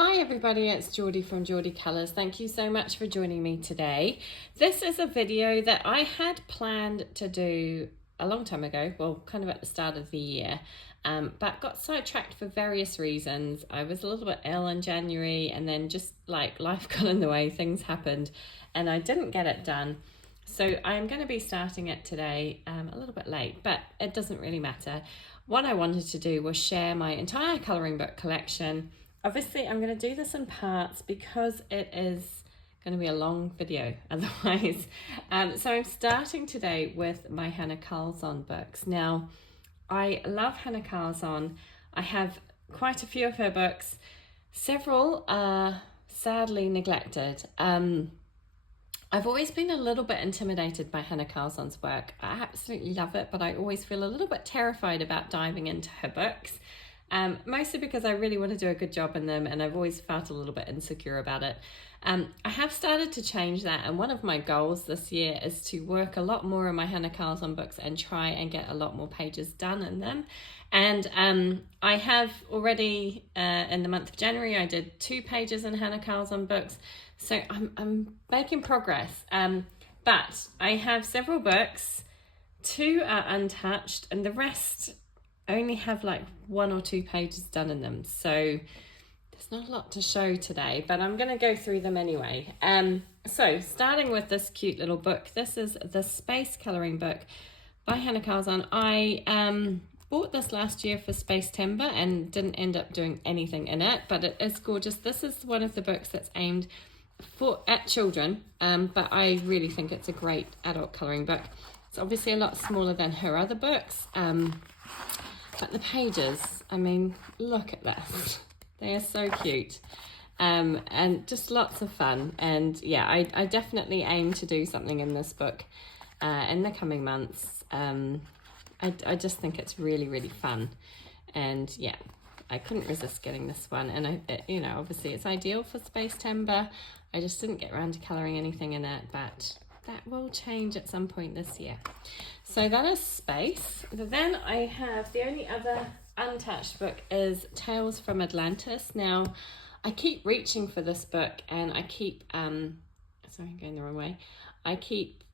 Hi everybody, it's Geordie from Geordie Colours. Thank you so much for joining me today. This is a video that I had planned to do a long time ago, well kind of at the start of the year, but got sidetracked for various reasons. I was a little bit ill in January and then just like life got in the way, things happened and I didn't get it done. So I'm going to be starting it today a little bit late, but it doesn't really matter. What I wanted to do was share my entire colouring book collection. Obviously, I'm going to do this in parts because it is going to be a long video otherwise. So I'm starting today with my Hanna Karlzon books. Now, I love Hanna Karlzon. I have quite a few of her books. Several are sadly neglected. I've always been a little bit intimidated by Hanna Karlzon's work. I absolutely love it, but I always feel a little bit terrified about diving into her books. Mostly because I really want to do a good job in them and I've always felt a little bit insecure about it. I have started to change that, and one of my goals this year is to work a lot more on my Hanna Karlzon books and try and get a lot more pages done in them. And I have already, in the month of January, I did 2 pages in Hanna Karlzon books. So I'm making progress. But I have several books, 2 are untouched and the rest only have like 1 or 2 pages done in them, so there's not a lot to show today, but I'm going to go through them anyway. So starting with this cute little book, this is the Space Colouring Book by Hanna Karlzon. I bought this last year for Space Timber and didn't end up doing anything in it, but it is gorgeous. This is one of the books that's aimed at children, but I really think it's a great adult colouring book. It's obviously a lot smaller than her other books, but the pages, I mean, look at this. They are so cute. And just lots of fun. And yeah, I definitely aim to do something in this book in the coming months. I just think it's really, really fun. And yeah, I couldn't resist getting this one. And obviously it's ideal for Space Timber. I just didn't get around to colouring anything in it, but that will change at some point this year. So that is Space. Then I have the only other untouched book is Tales from Atlantis. Now, I keep reaching for this book and I keep, sorry, I'm going the wrong way. I keep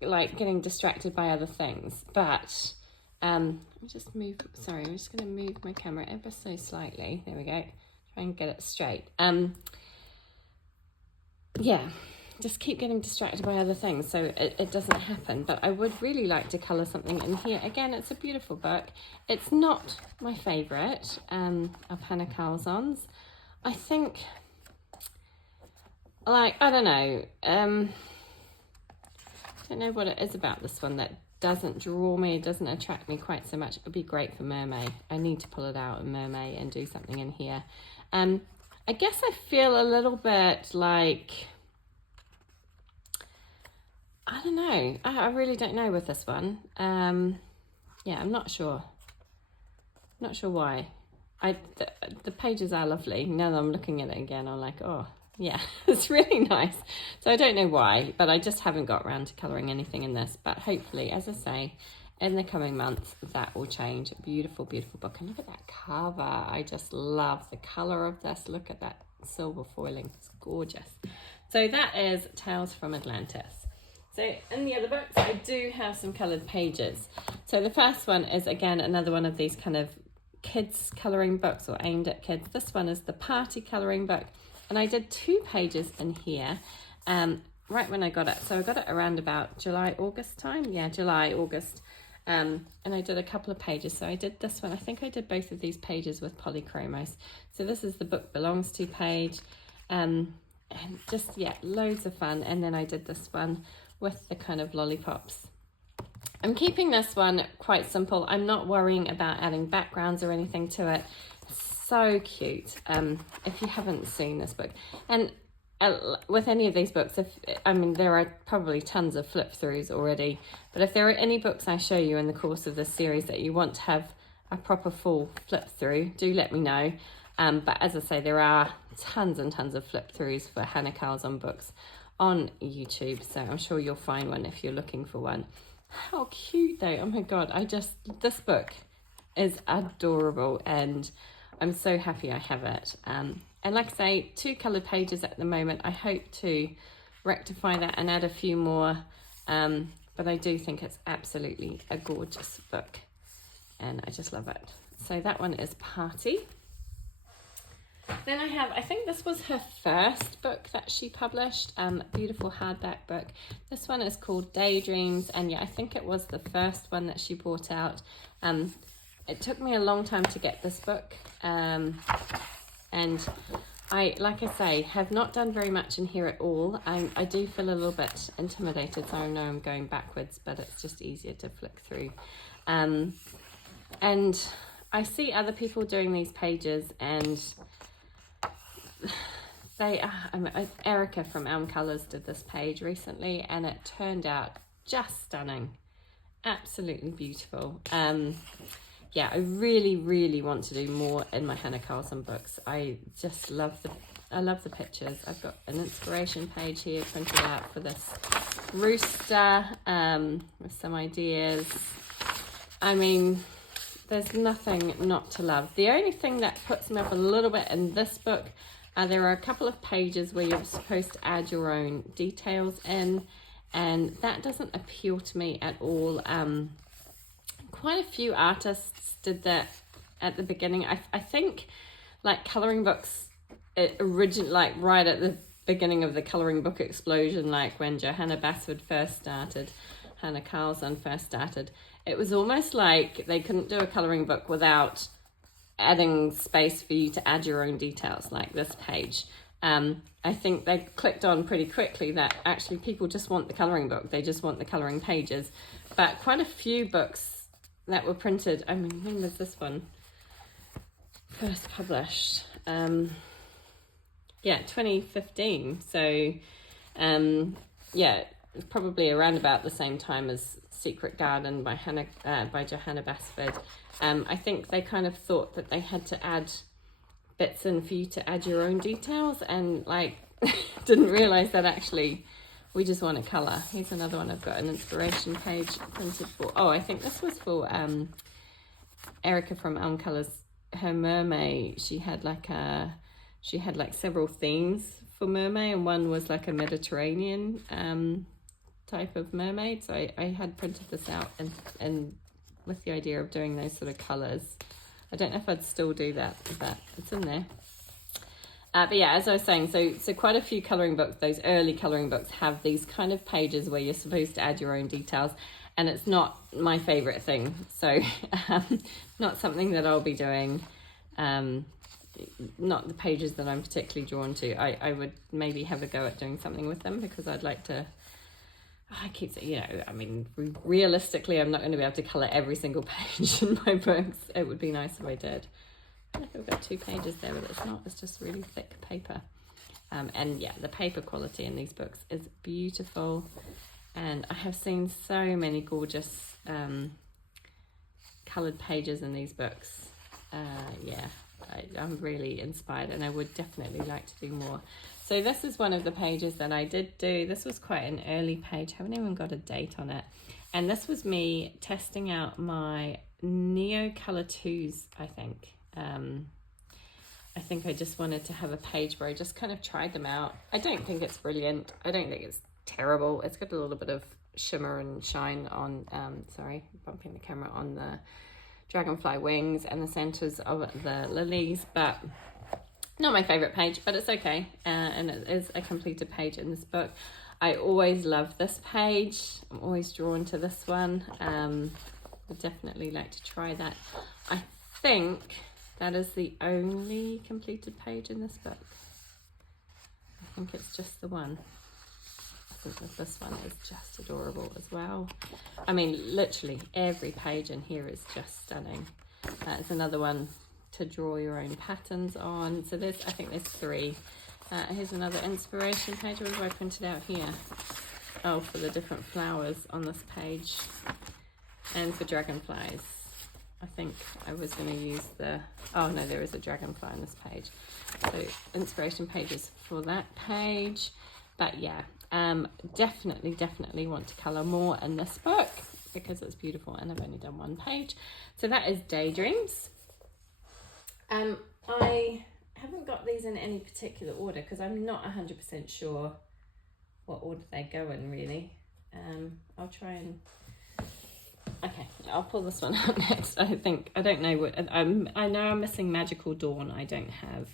like getting distracted by other things, but let me just move, sorry, I'm just going to move my camera ever so slightly. There we go. Try and get it straight. Yeah. Just keep getting distracted by other things, so it doesn't happen. But I would really like to colour something in here. Again, it's a beautiful book. It's not my favourite of Hanna Karlzon's. I think, like, I don't know. I don't know what it is about this one that doesn't draw me, it doesn't attract me quite so much. It would be great for Mermaid. I need to pull it out in Mermaid and do something in here. I guess I feel a little bit like, I don't know. I really don't know with this one. Yeah, I'm not sure. Not sure why. The pages are lovely. Now that I'm looking at it again, I'm like, oh, yeah, it's really nice. So I don't know why, but I just haven't got around to colouring anything in this. But hopefully, as I say, in the coming months, that will change. Beautiful, beautiful book. And look at that cover. I just love the colour of this. Look at that silver foiling. It's gorgeous. So that is Tales from Atlantis. So in the other books, I do have some coloured pages. So the first one is, again, another one of these kind of kids colouring books or aimed at kids. This one is the Party Colouring Book. And I did 2 pages in here right when I got it. So I got it around about July, August time. Yeah, July, August. And I did a couple of pages. So I did this one. I think I did both of these pages with polychromos. So this is the Book Belongs To page. And just, yeah, loads of fun. And then I did this one with the kind of lollipops. I'm keeping this one quite simple. I'm not worrying about adding backgrounds or anything to it. So cute. If you haven't seen this book, and with any of these books, there are probably tons of flip throughs already, but if there are any books I show you in the course of this series that you want to have a proper full flip through, do let me know. But as I say, there are tons and tons of flip throughs for Hanna Karlzon books on YouTube, so I'm sure you'll find one if you're looking for one. How cute though. Oh my god, this book is adorable and I'm so happy I have it. And like I say, 2 coloured pages at the moment. I hope to rectify that and add a few more. But I do think it's absolutely a gorgeous book. And I just love it. So that one is Party. Then I have, I think this was her first book that she published, beautiful hardback book. This one is called Daydreams, and yeah, I think it was the first one that she brought out. It took me a long time to get this book, and I, like I say, have not done very much in here at all. I do feel a little bit intimidated, so I know I'm going backwards, but it's just easier to flick through. And I see other people doing these pages, and Erica from Colours did this page recently, and it turned out just stunning, absolutely beautiful. Yeah, I really want to do more in my Hanna Karlzon books. I just love the pictures. I've got an inspiration page here printed out for this rooster, with some ideas. I mean, there's nothing not to love. The only thing that puts me off a little bit in this book, there are a couple of pages where you're supposed to add your own details in, and that doesn't appeal to me at all. Quite a few artists did that at the beginning. I think, like, colouring books, like right at the beginning of the colouring book explosion, like when Johanna Basford first started, Hanna Karlzon first started, it was almost like they couldn't do a colouring book without adding space for you to add your own details, like this page. I think they clicked on pretty quickly that actually people just want the colouring book, they just want the colouring pages. But quite a few books that were printed, I mean, when was this one first published? Yeah, 2015. So yeah, it's probably around about the same time as Secret Garden by Johanna Basford. I think they kind of thought that they had to add bits in for you to add your own details, and like didn't realise that actually we just want a colour. Here's another one. I've got an inspiration page printed for. Oh, I think this was for Erica from Colours. Her mermaid. She had like several themes for mermaid, and one was like a Mediterranean type of mermaid. So I had printed this out and with the idea of doing those sort of colours. I don't know if I'd still do that, but it's in there. But yeah, as I was saying, so quite a few colouring books, those early colouring books, have these kind of pages where you're supposed to add your own details, and it's not my favourite thing. So not something that I'll be doing. Not the pages that I'm particularly drawn to. I would maybe have a go at doing something with them, because I'd like to, I keep saying, you know, I mean, realistically, I'm not going to be able to colour every single page in my books. It would be nice if I did. I think I've got 2 pages there, but it's not. It's just really thick paper. And yeah, the paper quality in these books is beautiful. And I have seen so many gorgeous coloured pages in these books. Yeah, I'm really inspired, and I would definitely like to do more. So this is one of the pages that I did do. This was quite an early page. I haven't even got a date on it. And this was me testing out my Neo Colour 2s, I think. I think I just wanted to have a page where I just kind of tried them out. I don't think it's brilliant. I don't think it's terrible. It's got a little bit of shimmer and shine on, sorry, bumping the camera, on the dragonfly wings and the centers of the lilies, but not my favorite page, but it's okay. And it is a completed page in this book. I always love this page. I'm always drawn to this one. Would definitely like to try that. I think that is the only completed page in this book. I think it's just the one. I think that this one is just adorable as well. I mean, literally every page in here is just stunning. It's another one to draw your own patterns on. So there's, I think there's 3. Here's another inspiration page. What have I printed out here? Oh, for the different flowers on this page. And for dragonflies. I think I was going to use the, oh no, there is a dragonfly on this page. So inspiration pages for that page. But yeah, definitely want to colour more in this book because it's beautiful, and I've only done 1 page. So that is Daydreams. I haven't got these in any particular order because I'm not 100% sure what order they go in really. I'll try and, okay, I'll pull this one out next. I don't know what, I know I'm missing Magical Dawn. I don't have,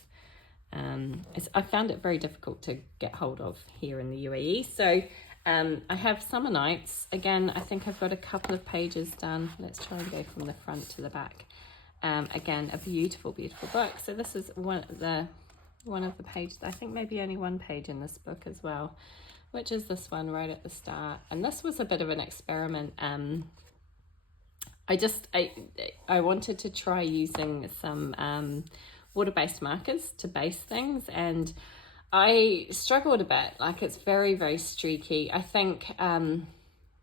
I found it very difficult to get hold of here in the UAE. So I have Summer Nights. Again, I think I've got a couple of pages done. Let's try and go from the front to the back. Again, a beautiful, beautiful book. So this is one of the pages, I think maybe only one page in this book as well, which is this one right at the start. And this was a bit of an experiment. I wanted to try using some water-based markers to base things, and I struggled a bit. Like, it's very, very streaky. I think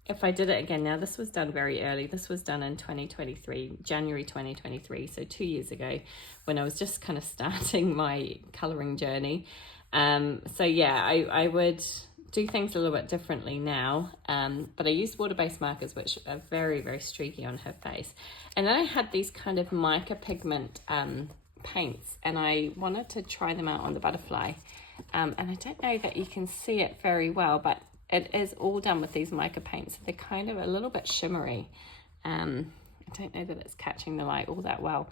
if I did it again now, this was done very early. This was done in 2023, January 2023, so 2 years ago, when I was just kind of starting my colouring journey. So yeah, I would do things a little bit differently now, but I used water-based markers, which are very, very streaky on her face. And then I had these kind of mica pigment paints, and I wanted to try them out on the butterfly. And I don't know that you can see it very well, but it is all done with these mica paints. They're kind of a little bit shimmery. I don't know that it's catching the light all that well,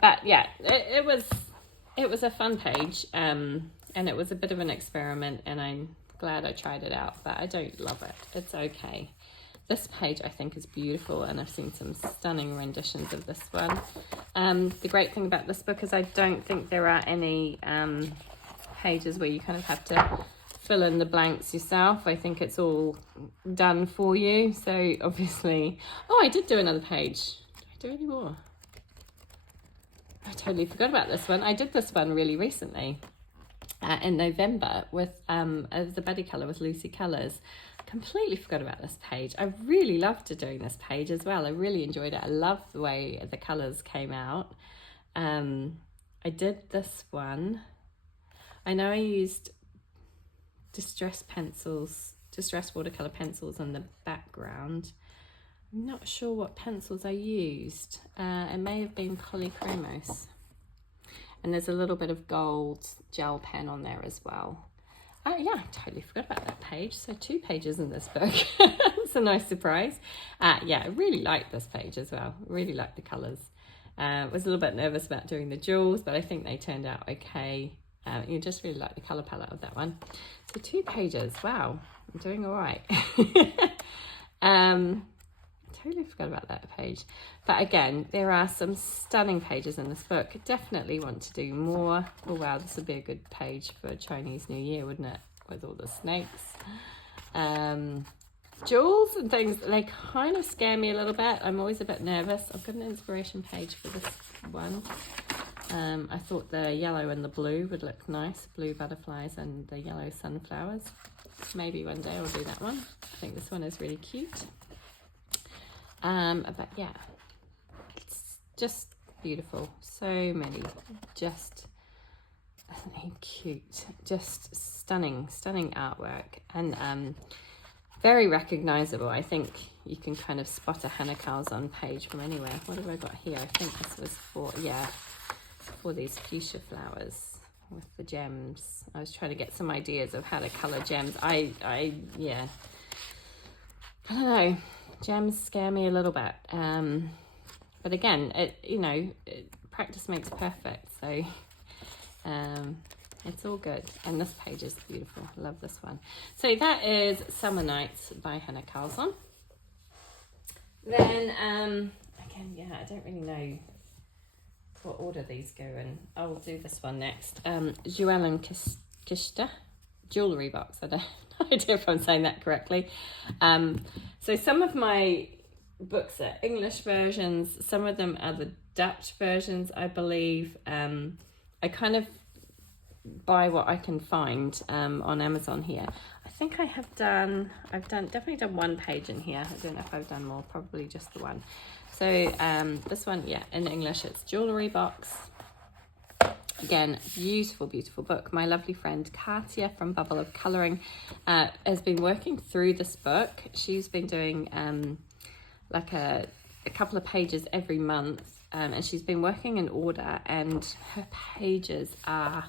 but yeah, it was a fun page, and it was a bit of an experiment, and I'm glad I tried it out, but I don't love it. It's okay. This page I think is beautiful, and I've seen some stunning renditions of this one. The great thing about this book is I don't think there are any pages where you kind of have to fill in the blanks yourself. I think it's all done for you. So obviously, oh, I did do another page. Did I do any more? I totally forgot about this one. I did this one really recently in November with the buddy colour with Lucy Colours. Completely forgot about this page. I really loved doing this page as well. I really enjoyed it. I love the way the colours came out. I did this one. I know I used distress watercolour pencils on the background. I'm not sure what pencils I used. It may have been polychromos. And there's a little bit of gold gel pen on there as well. Yeah, I totally forgot about that page. So 2 pages in this book. It's a nice surprise. Yeah, I really liked this page as well. Really liked the colours. Was a little bit nervous about doing the jewels, but I think they turned out okay. You just really like the colour palette of that one. So 2 pages. Wow, I'm doing all right. Totally forgot about that page. But again, there are some stunning pages in this book. Definitely want to do more. Oh wow, this would be a good page for Chinese New Year, wouldn't it? With all the snakes. Jewels and things, they kind of scare me a little bit. I'm always a bit nervous. I've got an inspiration page for this one. I thought the yellow and the blue would look nice. Blue butterflies and the yellow sunflowers. Maybe one day I'll do that one. I think this one is really cute. But yeah, it's just beautiful. So many just cute, just stunning artwork, and very recognizable. I think you can kind of spot a Hanna Karlzon page from anywhere. What have I got here? I think this was for these fuchsia flowers with the gems. I was trying to get some ideas of how to color gems. Yeah, I don't know. Gems scare me a little bit, but again, practice makes perfect, so it's all good. And this page is beautiful. I love this one. So that is Summer Nights by Hanna Karlzon. Then again, yeah, I don't really know what order these go in. I will do this one next. Jewel and Kishta jewellery box. I don't have no idea if I'm saying that correctly. So some of my books are English versions, some of them are the Dutch versions, I believe. I kind of buy what I can find on Amazon here. I think I've definitely done 1 page in here. I don't know if I've done more, probably just the one. So this one, yeah, in English, it's Jewellery Box. Again, beautiful, beautiful book. My lovely friend Katia from Bubble of Colouring has been working through this book. She's been doing like a couple of pages every month and she's been working in order, and her pages are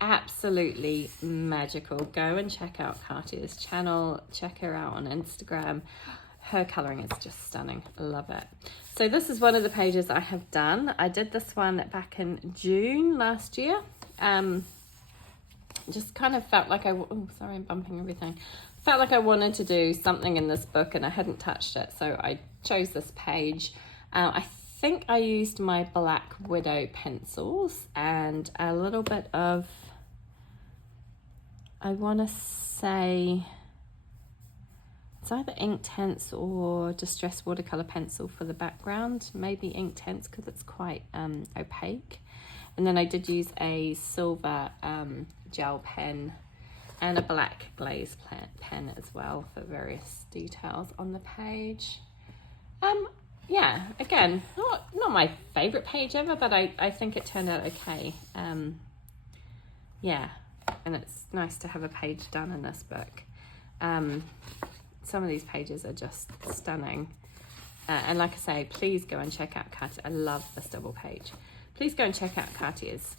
absolutely magical. Go and check out Cartier's channel, check her out on Instagram. Her colouring is just stunning. I love it. So this is one of the pages I have done. I did this one back in June last year. Just kind of felt like oh, sorry, I'm bumping everything. Felt like I wanted to do something in this book and I hadn't touched it, so I chose this page. I think I used my Black Widow pencils and a little bit of, I want to say, it's either Inktense or Distress Watercolor pencil for the background. Maybe Inktense because it's quite opaque. And then I did use a silver gel pen and a black glaze pen as well for various details on the page. Yeah, again, not my favorite page ever, but I think it turned out okay. Yeah, and it's nice to have a page done in this book. Some of these pages are just stunning. And like I say, please go and check out Cartier. I love this double page. Please go and check out Cartier's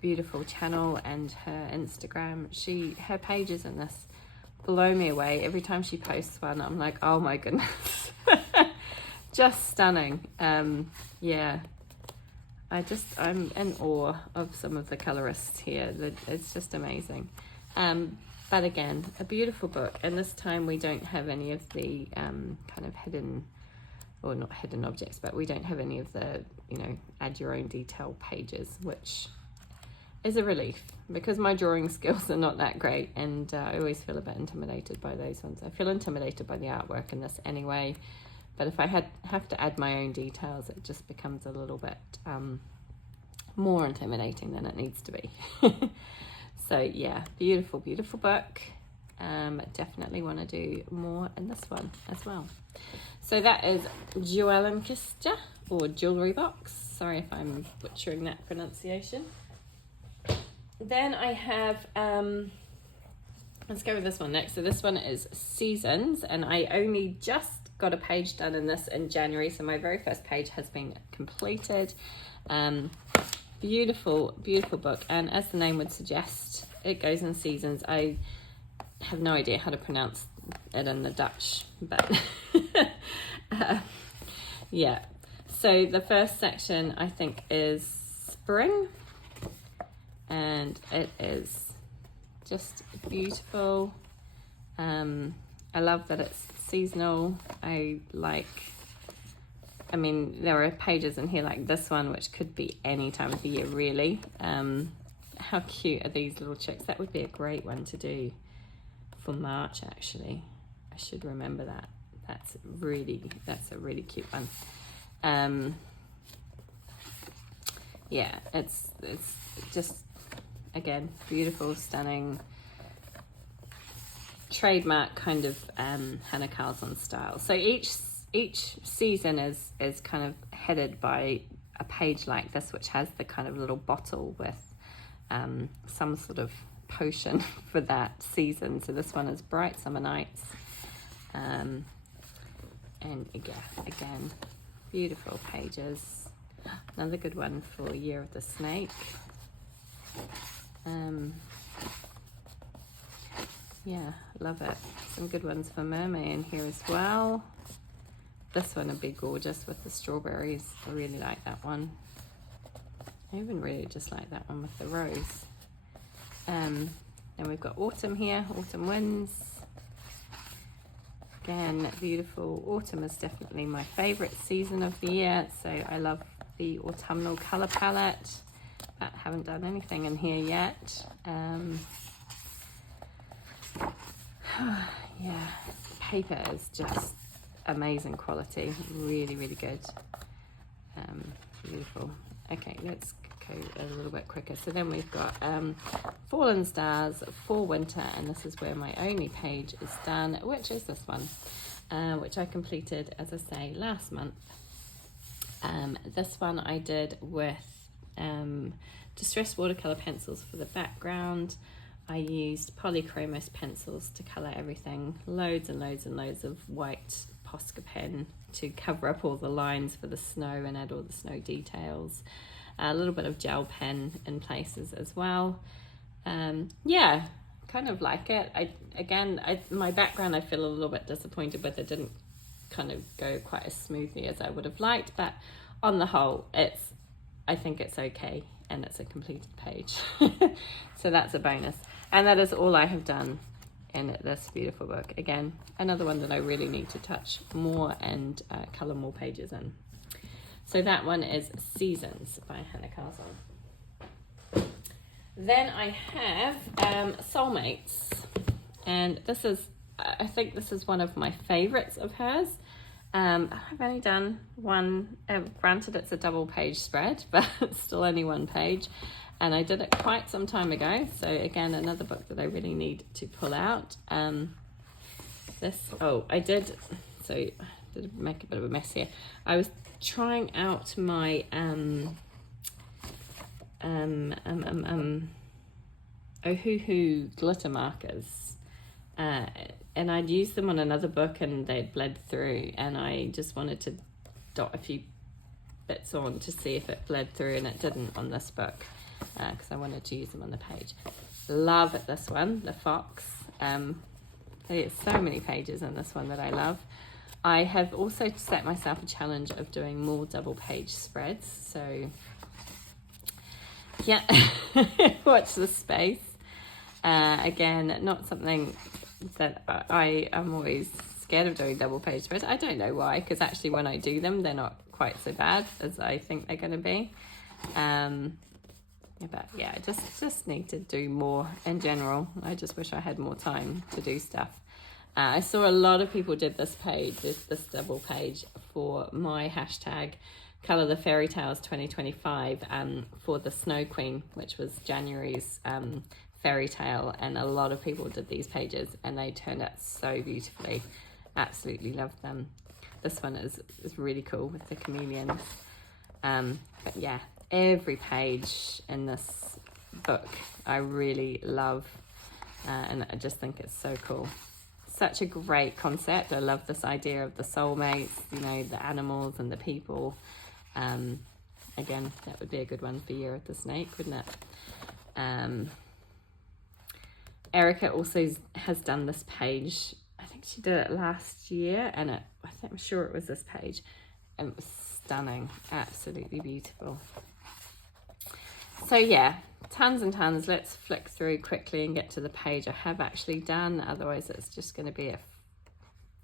beautiful channel and her Instagram. Her pages in this blow me away. Every time she posts one, I'm like, oh my goodness. Just stunning. Yeah, I'm in awe of some of the colorists here. It's just amazing. But again, a beautiful book, and this time we don't have any of the kind of hidden, or not hidden objects, but we don't have any of the, add your own detail pages, which is a relief because my drawing skills are not that great, and I always feel a bit intimidated by those ones. I feel intimidated by the artwork in this anyway, but if I have to add my own details, it just becomes a little bit more intimidating than it needs to be. So yeah, beautiful, beautiful book. Definitely want to do more in this one as well. So that is Juwelenkiste, or Jewelry Box. Sorry if I'm butchering that pronunciation. Then I have, let's go with this one next. So this one is Seasons, and I only just got a page done in this in January, so my very first page has been completed. Beautiful, beautiful book, and as the name would suggest, it goes in seasons. I have no idea how to pronounce it in the Dutch, but yeah. So the first section I think is spring, and it is just beautiful. I love that it's seasonal. I mean, there are pages in here like this one, which could be any time of the year, really. How cute are these little chicks? That would be a great one to do for March, actually. I should remember that. That's a really cute one. Yeah, it's just, again, beautiful, stunning, trademark kind of Hanna Karlzon style. So each season is kind of headed by a page like this, which has the kind of little bottle with some sort of potion for that season. So this one is Bright Summer Nights, and again, beautiful pages. Another good one for Year of the Snake. Yeah, love it. Some good ones for Mermaid in here as well. This one would be gorgeous with the strawberries. I really like that one. I even really just like that one with the rose. Then we've got autumn here, Autumn Winds. Again, beautiful. Autumn is definitely my favorite season of the year, so I love the autumnal color palette, but haven't done anything in here yet. Yeah, paper is just amazing quality, really, really good. Beautiful. Okay, let's go a little bit quicker. So then we've got Fallen Stars for winter, and this is where my only page is done, which is this one, which I completed, as I say, last month. This one I did with Distress Watercolor pencils for the background. I used Polychromos pencils to colour everything, loads and loads and loads of white Posca pen to cover up all the lines for the snow and add all the snow details. A little bit of gel pen in places as well. Yeah, kind of like it. My background, I feel a little bit disappointed with. It didn't kind of go quite as smoothly as I would have liked, but on the whole, I think it's okay, and it's a completed page. So that's a bonus. And that is all I have done in this beautiful book. Again, another one that I really need to touch more and colour more pages in. So that one is Seasons by Hanna Karlzon. Then I have Soulmates, and I think this is one of my favourites of hers. I've only done one, granted it's a double page spread, but it's still only one page, and I did it quite some time ago. So again, another book that I really need to pull out. I did make a bit of a mess here. I was trying out my Ohuhu glitter markers, and I'd used them on another book and they'd bled through, and I just wanted to dot a few bits on to see if it bled through, and it didn't on this book, because I wanted to use them on the page. Love this one, the fox. There's so many pages in this one that I love. I have also set myself a challenge of doing more double page spreads, so yeah, watch this space. Again, not something that I am always scared of doing double page spreads. I don't know why, because actually when I do them, they're not quite so bad as I think they're going to be. But yeah, just need to do more in general. I just wish I had more time to do stuff. I saw a lot of people did this page, this double page, for my hashtag Colour the Fairy Tales 2025 for the Snow Queen, which was January's fairy tale, and a lot of people did these pages and they turned out so beautifully. Absolutely loved them. This one is really cool with the chameleons. But yeah, every page in this book I really love, and I just think it's so cool. Such a great concept. I love this idea of the soulmates, the animals and the people. Again, that would be a good one for Year of the Snake, wouldn't it? Erica also has done this page. I think she did it last year, and I'm sure it was this page, and it was stunning, absolutely beautiful. So yeah, tons and tons. Let's flick through quickly and get to the page I have actually done. Otherwise, it's just going to be a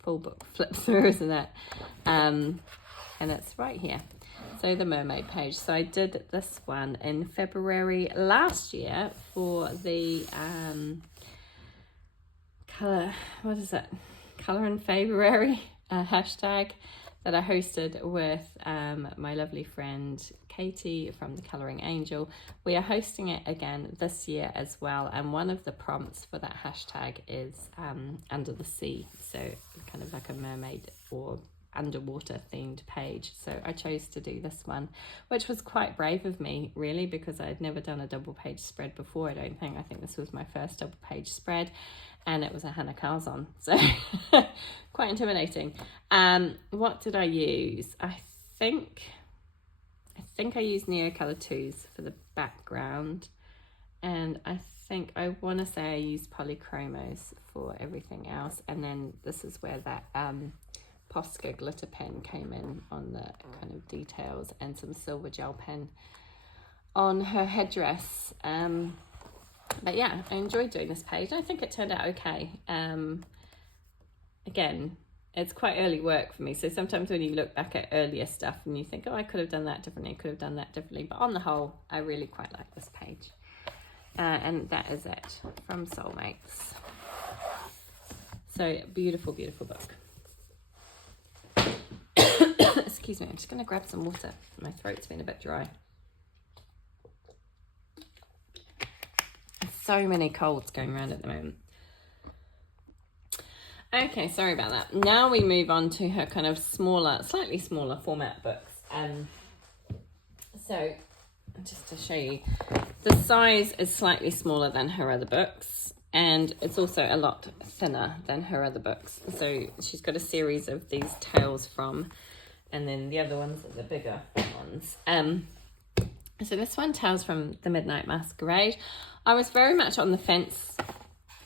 full book flip through, isn't it? And it's right here. So the mermaid page. So I did this one in February last year for the Colour in February hashtag that I hosted with my lovely friend Katie from The Colouring Angel. We are hosting it again this year as well, and one of the prompts for that hashtag is under the sea, so kind of like a mermaid or underwater themed page. So I chose to do this one, which was quite brave of me, really, because I had never done a double page spread before. I think this was my first double page spread, and it was a Hanna Karlzon, so quite intimidating. What did I use? I think I used Neocolor 2s for the background, and I want to say I used Polychromos for everything else, and then this is where that Posca glitter pen came in on the kind of details, and some silver gel pen on her headdress. But yeah, I enjoyed doing this page. I think it turned out okay. Again, it's quite early work for me, so sometimes when you look back at earlier stuff and you think, oh, I could have done that differently, but on the whole, I really quite like this page. And that is it from Soulmates. So beautiful, beautiful book. Excuse me, I'm just going to grab some water. My throat's been a bit dry. So many colds going around at the moment. Okay, sorry about that. Now we move on to her kind of slightly smaller format books. So just to show you, the size is slightly smaller than her other books. and it's also a lot thinner than her other books. So she's got a series of these tales from, and then the other ones are the bigger ones. So this one, Tales from the Midnight Masquerade. I was very much on the fence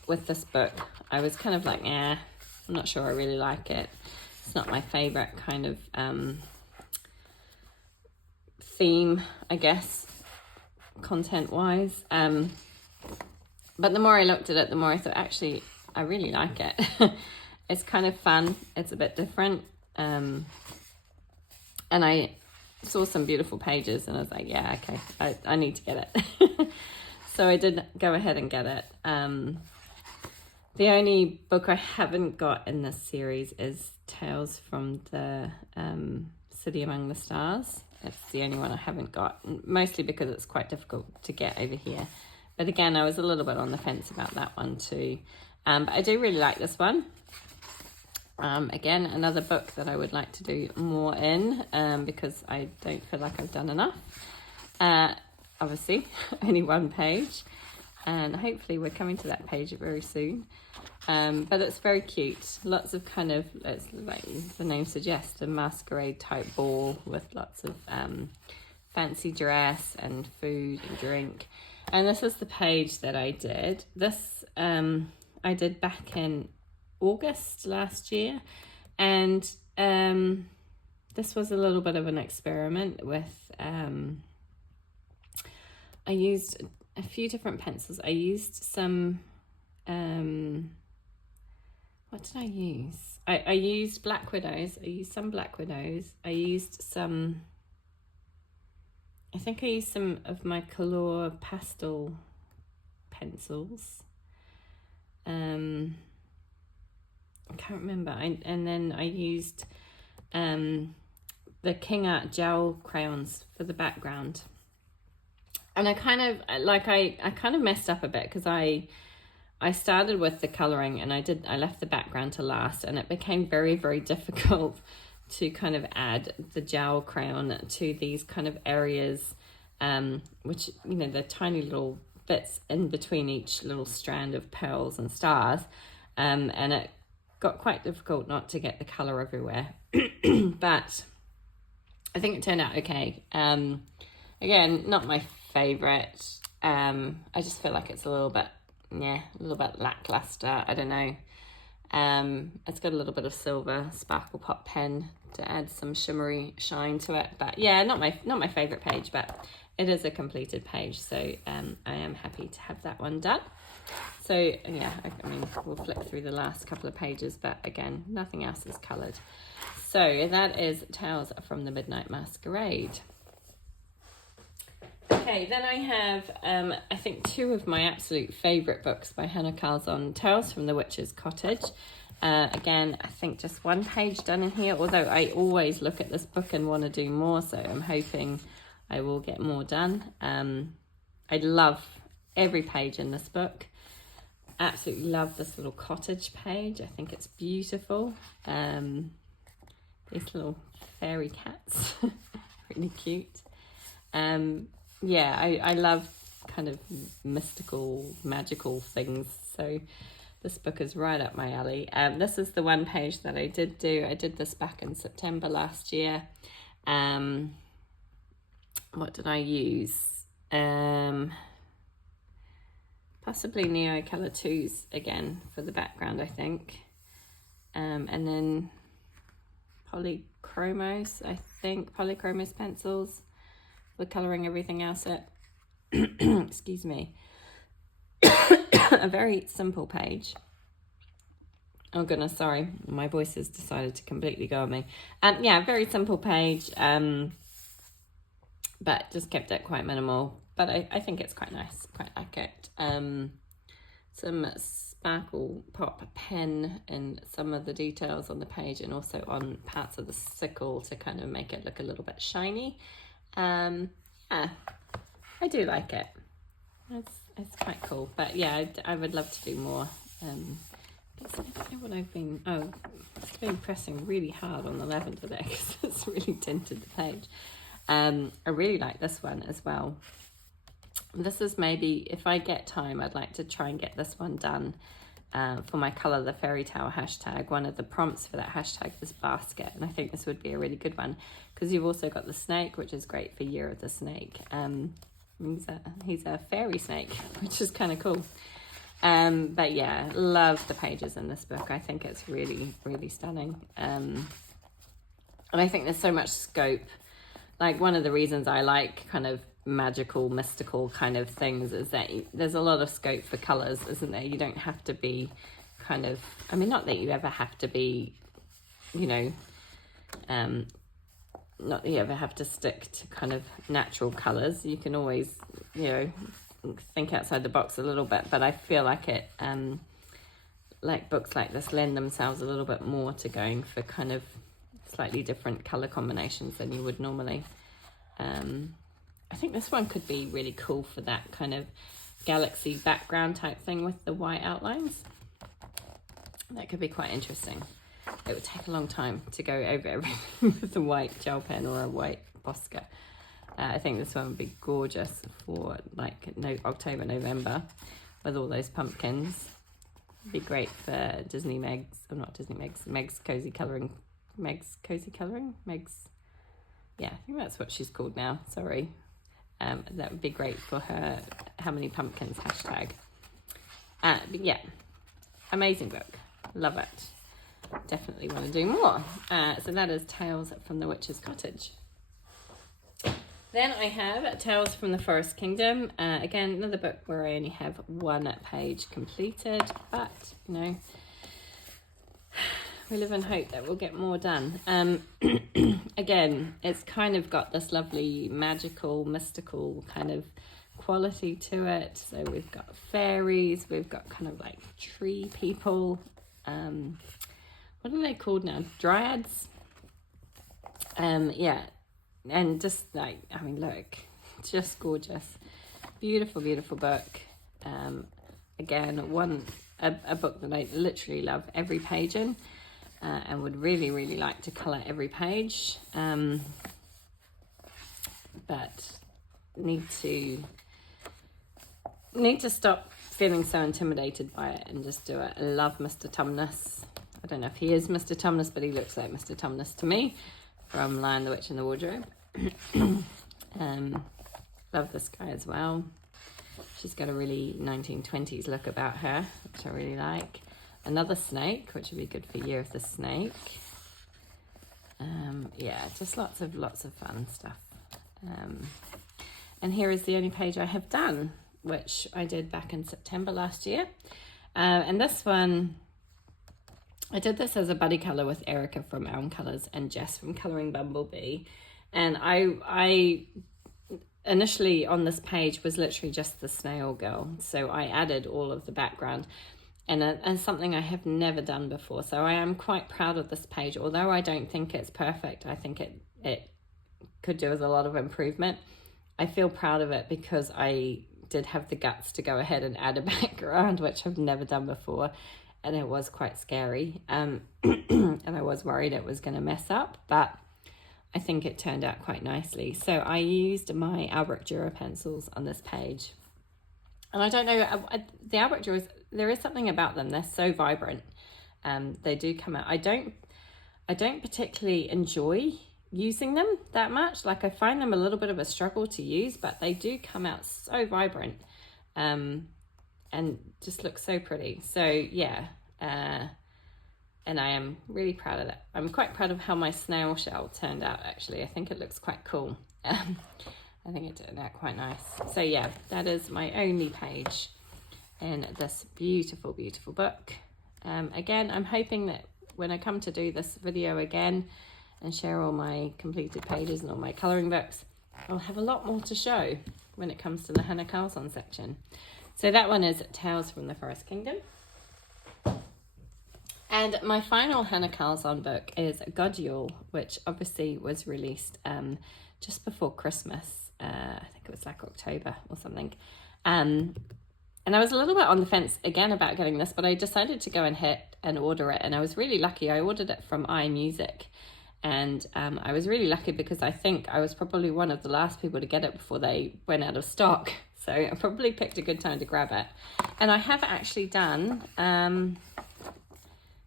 with this book. I was kind of like, I'm not sure I really like it. It's not my favorite kind of theme, I guess, content-wise. But the more I looked at it, the more I thought, actually, I really like it. It's kind of fun. It's a bit different. And I saw some beautiful pages and I was like, yeah, okay, I need to get it. So I did go ahead and get it. The only book I haven't got in this series is Tales from the City Among the Stars. It's the only one I haven't got, mostly because it's quite difficult to get over here. But again, I was a little bit on the fence about that one too. But I do really like this one. Again, another book that I would like to do more in, because I don't feel like I've done enough. Obviously, only one page. And hopefully we're coming to that page very soon. But it's very cute. Lots of kind of, it's like the name suggests, a masquerade type ball with lots of fancy dress and food and drink. And this is the page that I did. This I did back in August last year. And this was a little bit of an experiment with, I used a few different pencils. I used some, what did I use? I used Black Widows. I used some Black Widows. I used some, I think I used some of my Color pastel pencils. I can't remember. And then I used the King Art gel crayons for the background. And I kind of, like, I kind of messed up a bit because I started with the colouring and I left the background to last, and it became very, very difficult to kind of add the gel crayon to these kind of areas, which, you know, the tiny little bits in between each little strand of pearls and stars, and it got quite difficult not to get the colour everywhere. But I think it turned out okay. Again, not my favourite. I just feel like it's a little bit lackluster. I don't know. It's got a little bit of silver sparkle pop pen to add some shimmery shine to it. But yeah, not my favourite page, but it is a completed page, so I am happy to have that one done. So yeah, I mean, we'll flip through the last couple of pages, but again, nothing else is coloured. So that is Tales from the Midnight Masquerade. Okay, then I have, I think, two of my absolute favourite books by Hanna Karlzon, Tales from the Witch's Cottage. Again, I think just one page done in here, although I always look at this book and want to do more, so I'm hoping I will get more done. I love every page in this book. Absolutely love this little cottage page. I think it's beautiful. These little fairy cats, really cute. Yeah, I love kind of mystical, magical things, so this book is right up my alley. This is the one page that I did do. I did this back in September last year. What did I use? Possibly Neo Color 2s again for the background, I think. And then Polychromos, I think, Polychromos pencils. We're colouring everything else at, excuse me, a very simple page. Oh goodness, sorry, my voice has decided to completely go on me. Yeah, very simple page, but just kept it quite minimal. But I think it's quite nice, quite like it. Some sparkle pop pen and some of the details on the page, and also on parts of the sickle to kind of make it look a little bit shiny. Yeah, I do like it. It's quite cool. But yeah, I would love to do more. I don't know what I've been pressing really hard on the lavender there because it's really tinted the page. I really like this one as well. This is maybe, if I get time, I'd like to try and get this one done for my Colour the Fairy Tale hashtag. One of the prompts for that hashtag is basket, and I think this would be a really good one because you've also got the snake, which is great for Year of the Snake. He's a fairy snake, which is kind of cool. But yeah, love the pages in this book. I think it's really, really stunning. And I think there's so much scope. Like, one of the reasons I like kind of magical, mystical kind of things is that there's a lot of scope for colours, isn't there? You don't have to be kind of, I mean, not that you ever have to be, you know, not that you ever have to stick to kind of natural colours. You can always, you know, think outside the box a little bit, but I feel like it, like books like this lend themselves a little bit more to going for kind of slightly different colour combinations than you would normally. I think this one could be really cool for that kind of galaxy background type thing with the white outlines. That could be quite interesting. It would take a long time to go over everything with a white gel pen or a white Posca. I think this one would be gorgeous for like October, November with all those pumpkins. It'd be great for Disney Meg's, or not Disney Meg's, Meg's Cozy Colouring. Meg's Cozy Colouring? Meg's, yeah, I think that's what she's called now, sorry. That would be great for her How Many Pumpkins hashtag. But yeah, amazing book. Love it. Definitely want to do more. So that is Tales from the Witch's Cottage. Then I have Tales from the Forest Kingdom. Again, another book where I only have one page completed, but, you know, we live in hope that we'll get more done. Again, it's kind of got this lovely magical, mystical kind of quality to it. So we've got fairies, we've got kind of like tree people. What are they called now? Dryads? Yeah. And just like, I mean, look, just gorgeous. Beautiful, beautiful book. Again, a book that I literally love every page in. And would really, really like to colour every page, but need to stop feeling so intimidated by it and just do it. I love Mr. Tumnus. I don't know if he is Mr. Tumnus, but he looks like Mr. Tumnus to me from Lion, the Witch and the Wardrobe. Love this guy as well. She's got a really 1920s look about her, which I really like. Another snake, which would be good for Year of the Snake. Yeah, just lots of fun stuff. And here is the only page I have done, which I did back in September last year. And this one, I did this as a buddy colour with Erica from Elm Colours and Jess from Colouring Bumblebee. And I initially on this page was literally just the snail girl. So I added all of the background. And something I have never done before. So I am quite proud of this page. Although I don't think it's perfect, I think it could do with a lot of improvement. I feel proud of it because I did have the guts to go ahead and add a background, which I've never done before. And it was quite scary. And I was worried it was going to mess up. But I think it turned out quite nicely. So I used my Albrecht Dürer pencils on this page. And I don't know, the Albrecht Dürers, there is something about them. They're so vibrant. They do come out. I don't particularly enjoy using them that much. Like, I find them a little bit of a struggle to use, but they do come out so vibrant and just look so pretty. So yeah, and I am really proud of that. I'm quite proud of how my snail shell turned out, actually. I think it looks quite cool. I think it turned out quite nice. So yeah, that is my only page in this beautiful, beautiful book. Again, I'm hoping that when I come to do this video again and share all my completed pages and all my colouring books, I'll have a lot more to show when it comes to the Hanna Karlzon section. So that one is Tales from the Forest Kingdom. And my final Hanna Karlzon book is Godule, which obviously was released just before Christmas. I think it was like October or something. And I was a little bit on the fence again about getting this, but I decided to go and hit and order it. And I was really lucky. I ordered it from iMusic. And I was really lucky because I think I was probably one of the last people to get it before they went out of stock. So I probably picked a good time to grab it. And I have actually done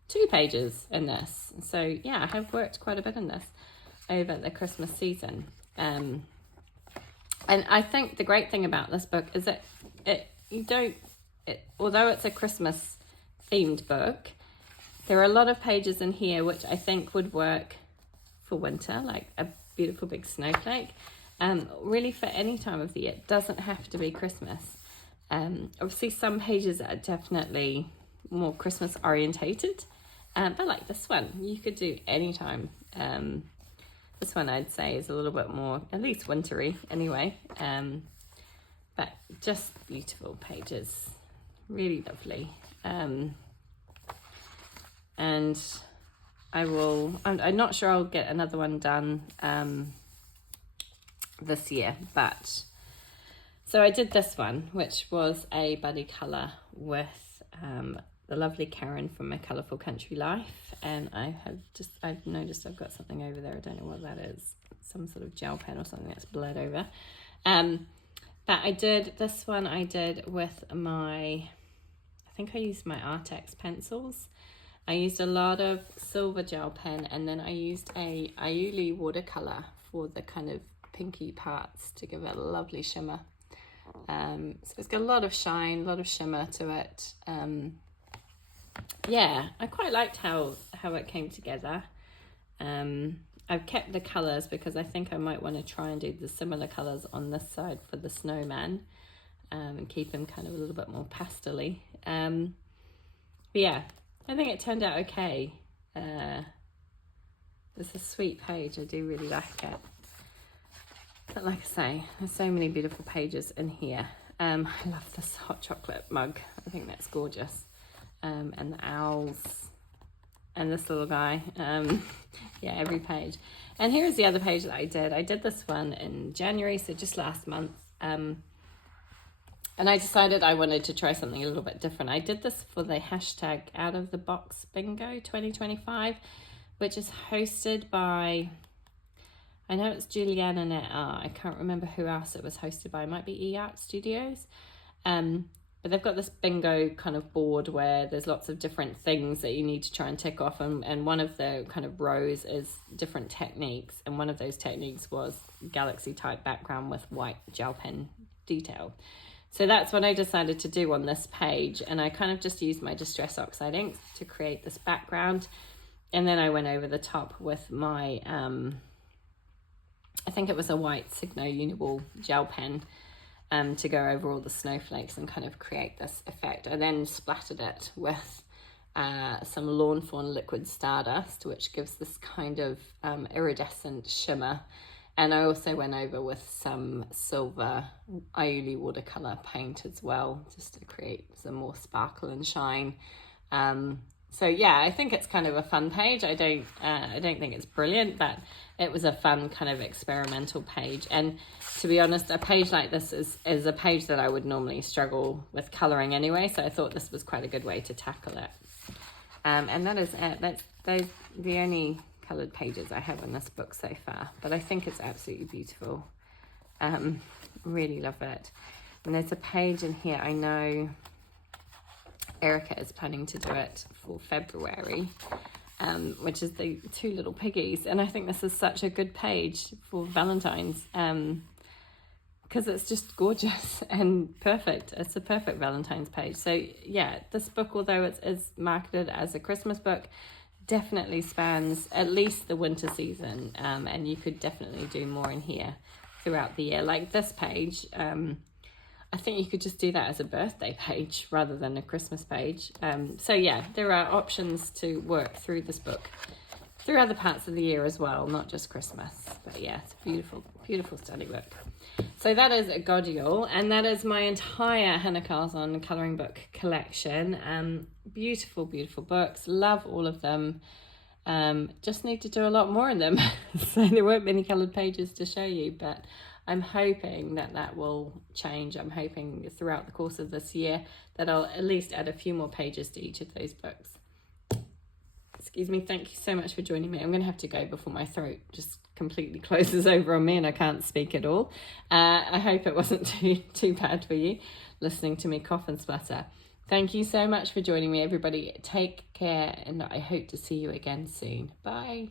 2 pages in this. So yeah, I have worked quite a bit in this over the Christmas season. And I think the great thing about this book is that although it's a Christmas themed book, there are a lot of pages in here which I think would work for winter, like a beautiful big snowflake. Really for any time of the year. It doesn't have to be Christmas. Obviously some pages are definitely more Christmas orientated, but like this one, you could do any time. This one I'd say is a little bit more, at least wintry anyway, but just beautiful pages, really lovely. And I'm not sure I'll get another one done this year, but so I did this one, which was a buddy colour with the lovely Karen from My Colourful Country Life, and I've noticed I've got something over there. I don't know what that is, some sort of gel pen or something that's blurred over. But I did this one. I did with I think I used my Artex pencils. I used a lot of silver gel pen, and then I used a Aioli watercolor for the kind of pinky parts to give it a lovely shimmer. So it's got a lot of shine, a lot of shimmer to it. Yeah, I quite liked how it came together. I've kept the colours because I think I might want to try and do the similar colours on this side for the snowman, and keep him kind of a little bit more pastel-y. But yeah, I think it turned out okay. It's a sweet page. I do really like it. But like I say, there's so many beautiful pages in here. I love this hot chocolate mug. I think that's gorgeous. And the owls and this little guy. Yeah, every page. And here's the other page that I did. I did this one in January, so just last month. And I decided I wanted to try something a little bit different. I did this for the hashtag Out of the Box Bingo 2025, which is hosted by, I know it's Julianne and I can't remember who else it was hosted by. It might be eArt Studios. But they've got this bingo kind of board where there's lots of different things that you need to try and tick off. And one of the kind of rows is different techniques. And one of those techniques was galaxy type background with white gel pen detail. So that's what I decided to do on this page. And I kind of just used my Distress Oxide ink to create this background. And then I went over the top with my, I think it was a white Signo Uniball gel pen, to go over all the snowflakes and kind of create this effect. I then splattered it with some Lawn Fawn liquid stardust, which gives this kind of iridescent shimmer. And I also went over with some silver Aioli watercolor paint as well, just to create some more sparkle and shine. So yeah, I think it's kind of a fun page. I don't think it's brilliant, but it was a fun kind of experimental page. And to be honest, a page like this is a page that I would normally struggle with colouring anyway. So I thought this was quite a good way to tackle it. And that is it. That's the only coloured pages I have in this book so far. But I think it's absolutely beautiful. Really love it. And there's a page in here, I know Erica is planning to do it for February, which is the 2 little piggies. And I think this is such a good page for Valentine's, because it's just gorgeous and perfect. It's a perfect Valentine's page. So yeah, this book, although it is marketed as a Christmas book, definitely spans at least the winter season, and you could definitely do more in here throughout the year. Like this page, I think you could just do that as a birthday page rather than a Christmas page. So yeah, there are options to work through this book through other parts of the year as well, not just Christmas. But yeah, it's a beautiful, beautiful study book. So that is a Godial, and that is my entire Hanna Karlzon colouring book collection. Beautiful, beautiful books. Love all of them. Just need to do a lot more in them. So there weren't many coloured pages to show you, but I'm hoping that will change. I'm hoping throughout the course of this year that I'll at least add a few more pages to each of those books. Excuse me. Thank you so much for joining me. I'm going to have to go before my throat just completely closes over on me and I can't speak at all. I hope it wasn't too bad for you listening to me cough and splutter. Thank you so much for joining me, everybody. Take care, and I hope to see you again soon. Bye.